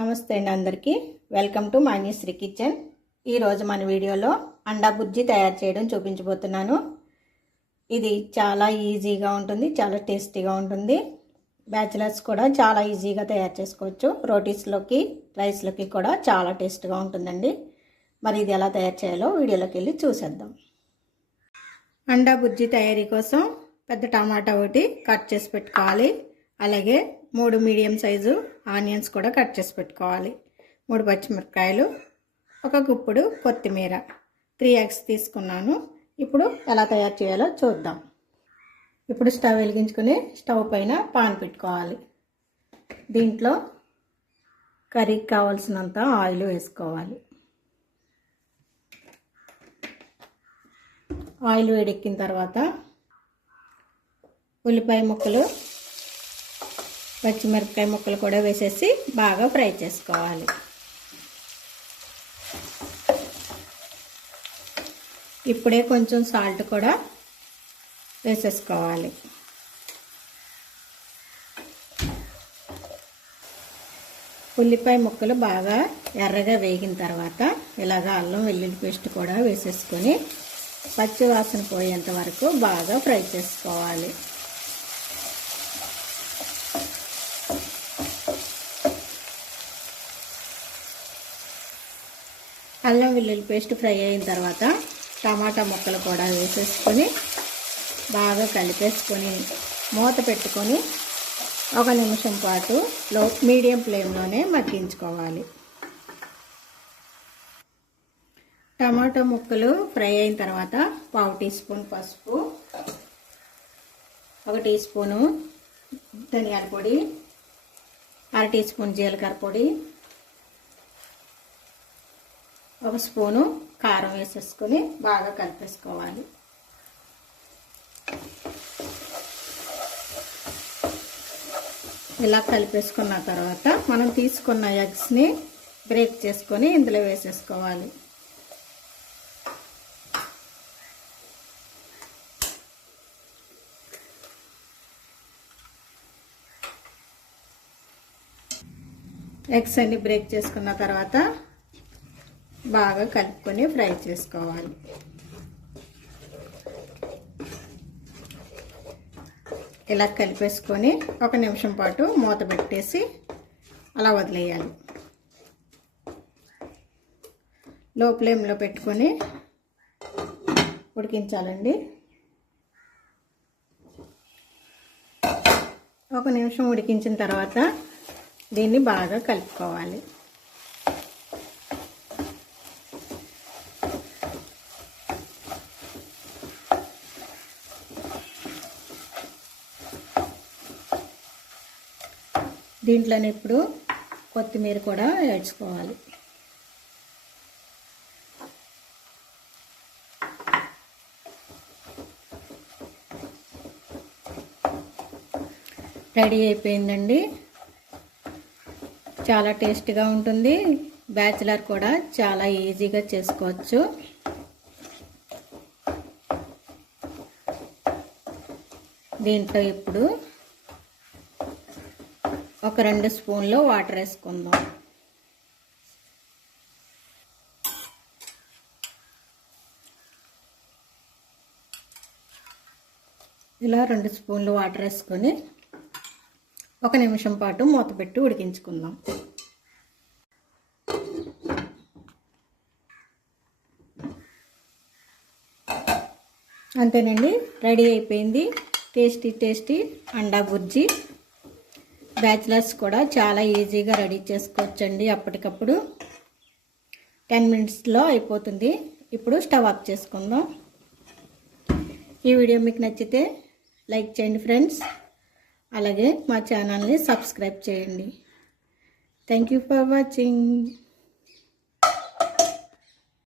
నమస్తే అండి అందరికీ. Welcome to Manyashri kitchen. ఈరోజు మన వీడియోలో అండా బుజ్జి తయారు చేయడం చూపించబోతున్నాను. ఇది చాలా ఈజీగా ఉంటుంది, చాలా టేస్టీగా ఉంటుంది. బ్యాచిలర్స్ కూడా చాలా ఈజీగా తయారు చేసుకోవచ్చు. రోటీస్లోకి, రైస్లోకి కూడా చాలా టేస్ట్గా ఉంటుందండి. మరి ఇది ఎలా తయారు చేయాలో వీడియోలోకి వెళ్ళి చూసేద్దాం. అండా బుజ్జి తయారీ కోసం పెద్ద టమాటా ఒకటి కట్ చేసి పెట్టుకోవాలి. అలాగే 3 మీడియం సైజు ఆనియన్స్ కూడా కట్ చేసి పెట్టుకోవాలి. 3 పచ్చిమిరపకాయలు, ఒక గుప్పుడు కొత్తిమీర, 3 ఎగ్స్ తీసుకున్నాను. ఇప్పుడు ఎలా తయారు చేయాలో చూద్దాం. ఇప్పుడు స్టవ్ వెలిగించుకొని స్టవ్ పైన పాన్ పెట్టుకోవాలి. దీంట్లో కర్రీకి కావాల్సినంత ఆయిల్ వేసుకోవాలి. ఆయిల్ వేడెక్కిన తర్వాత ఉల్లిపాయ ముక్కలు, పచ్చిమిరపకాయ ముక్కలు కూడా వేసేసి బాగా ఫ్రై చేసుకోవాలి. ఇప్పుడే కొంచెం సాల్ట్ కూడా వేసేసుకోవాలి. ఉల్లిపాయ ముక్కలు బాగా ఎర్రగా వేగిన తర్వాత ఇలాగ అల్లం వెల్లుల్లి పేస్ట్ కూడా వేసేసుకొని పచ్చి వాసన పోయేంత వరకు బాగా ఫ్రై చేసుకోవాలి. అల్లం వెల్లుల్లి పేస్ట్ ఫ్రై అయిన తర్వాత టమాటా ముక్కలు కూడా వేసేసుకొని బాగా కలిపేసుకొని మూత పెట్టుకొని 1 నిమిషం పాటు మీడియం ఫ్లేమ్లోనే మగ్గించుకోవాలి. టమాటా ముక్కలు ఫ్రై అయిన తర్వాత 1/2 టీ స్పూన్ పసుపు, 1 టీ స్పూను ధనియాల పొడి, 1/2 టీ స్పూన్ జీలకర్ర పొడి, 1 స్పూను కారం వేసేసుకొని బాగా కలిపేసుకోవాలి. ఇలా కలిపేసుకున్న తర్వాత మనం తీసుకున్న ఎగ్స్ని బ్రేక్ చేసుకొని ఇందులో వేసేసుకోవాలి. ఎగ్స్ అన్ని బ్రేక్ చేసుకున్న తర్వాత బాగా కలుపుకొని ఫ్రై చేసుకోవాలి. ఇలా కలిపేసుకొని 1 నిమిషం పాటు మూత పెట్టేసి అలా వదిలేయాలి. లో ఫ్లేమ్లో పెట్టుకొని ఉడికించాలండి. 1 నిమిషం ఉడికించిన తర్వాత దీన్ని బాగా కలుపుకోవాలి. దీంట్లోనే ఇప్పుడు కొత్తిమీర కూడా వేసుకోవాలి. రెడీ అయిపోయిందండి. చాలా టేస్ట్గా ఉంటుంది. బ్యాచిలర్ కూడా చాలా ఈజీగా చేసుకోవచ్చు. దీంట్లో ఇప్పుడు ఒక 2 స్పూన్లు వాటర్ వేసుకుందాం. ఇలా 2 స్పూన్లు వాటర్ వేసుకొని 1 నిమిషం పాటు మూత పెట్టి ఉడికించుకుందాం. అంతేనండి, రెడీ అయిపోయింది. టేస్టీ అండా బుర్జీ. బ్యాచిలర్స్ కూడా చాలా ఈజీగా రెడీ చేసుకోవచ్చండి. అప్పటికప్పుడు 10 మినిట్స్లో అయిపోతుంది. ఇప్పుడు స్టవ్ ఆఫ్ చేసుకుందాం. ఈ వీడియో మీకు నచ్చితే లైక్ చేయండి ఫ్రెండ్స్. అలాగే మా ఛానల్ని సబ్స్క్రైబ్ చేయండి. Thank you for watching.